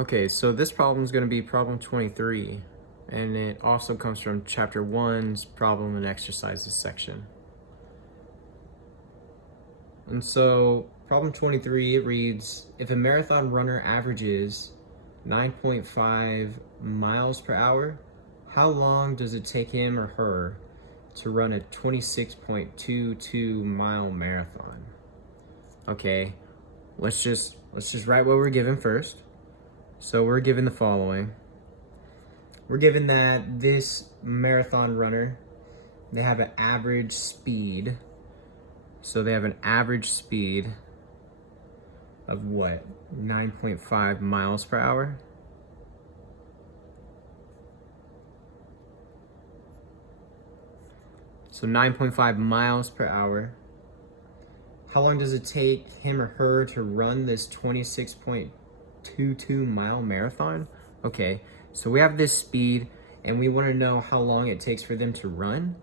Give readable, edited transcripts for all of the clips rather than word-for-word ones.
Okay, so this problem is going to be problem 23, and it also comes from chapter 1's problem and exercises section. And so problem 23, it reads, if a marathon runner averages 9.5 miles per hour, how long does it take him or her to run a 26.22 mile marathon? Okay, let's just write what we're given first. So we're given the following. We're given that this marathon runner, they have an average speed. So they have an average speed of what? 9.5 miles per hour. So 9.5 miles per hour. How long does it take him or her to run this 26.22 mile marathon? Okay, so we have this speed and we want to know how long it takes for them to run.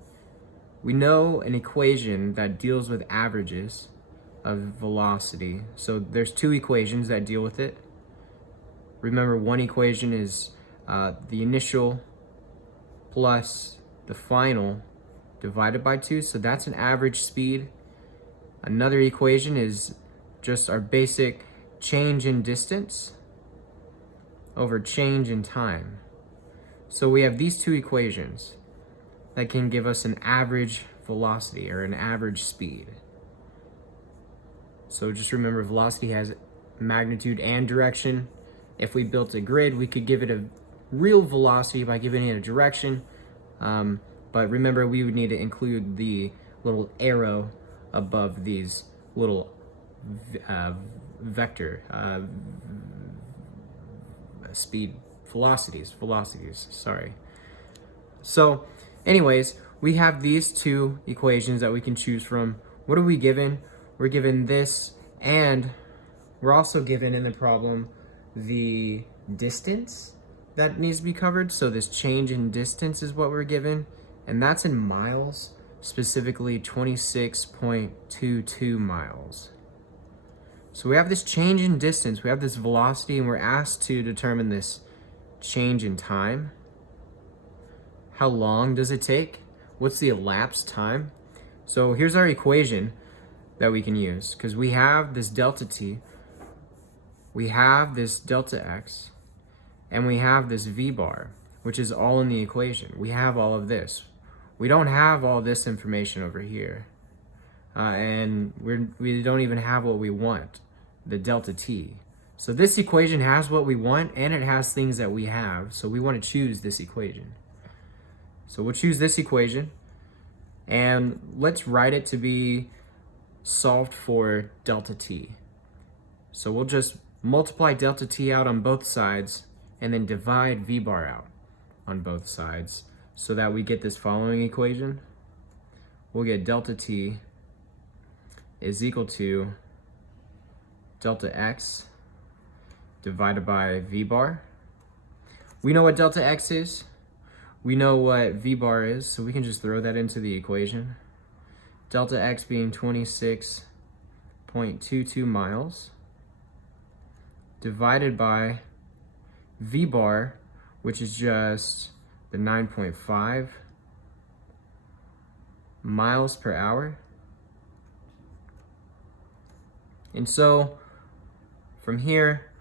We know an equation that deals with averages of velocity. So there's two equations that deal with it. Remember, one equation is the initial plus the final divided by 2. So that's an average speed. Another equation is just our basic change in distance over change in time. So we have these two equations that can give us an average velocity or an average speed. So just remember, velocity has magnitude and direction. If we built a grid, we could give it a real velocity by giving it a direction. But remember, we would need to include the little arrow above these little vector speed velocities, sorry. So anyways, we have these two equations that we can choose from. What are we given? We're given this, and we're also given in the problem the distance that needs to be covered. So this change in distance is what we're given, and that's in miles, specifically 26.22 miles. So we have this change in distance, we have this velocity, and we're asked to determine this change in time. How long does it take? What's the elapsed time? So here's our equation that we can use, because we have this delta t, we have this delta x, and we have this v bar, which is all in the equation. We have all of this. We don't have all this information over here. And we don't even have what we want, the delta t. So this equation has what we want, and it has things that we have. So we want to choose this equation. So we'll choose this equation, and let's write it to be solved for delta t. So we'll just multiply delta t out on both sides and then divide v bar out on both sides so that we get this following equation. We'll get delta t is equal to delta x divided by v bar. We know what delta x is. We know what v bar is, so we can just throw that into the equation. Delta x being 26.22 miles divided by v bar, which is just the 9.5 miles per hour. And so from here,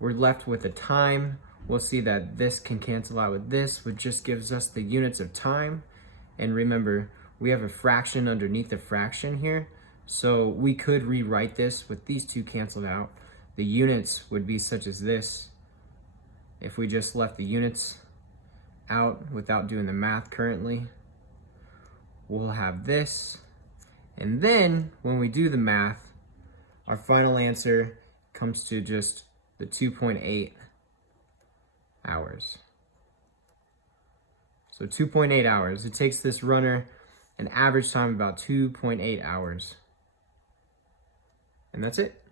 we're left with a time. We'll see that this can cancel out with this, which just gives us the units of time. And remember, we have a fraction underneath the fraction here. So we could rewrite this with these two canceled out. The units would be such as this. If we just left the units out without doing the math currently, we'll have this. And then when we do the math, our final answer comes to just the 2.8 hours. So 2.8 hours. It takes this runner an average time of about 2.8 hours. And that's it.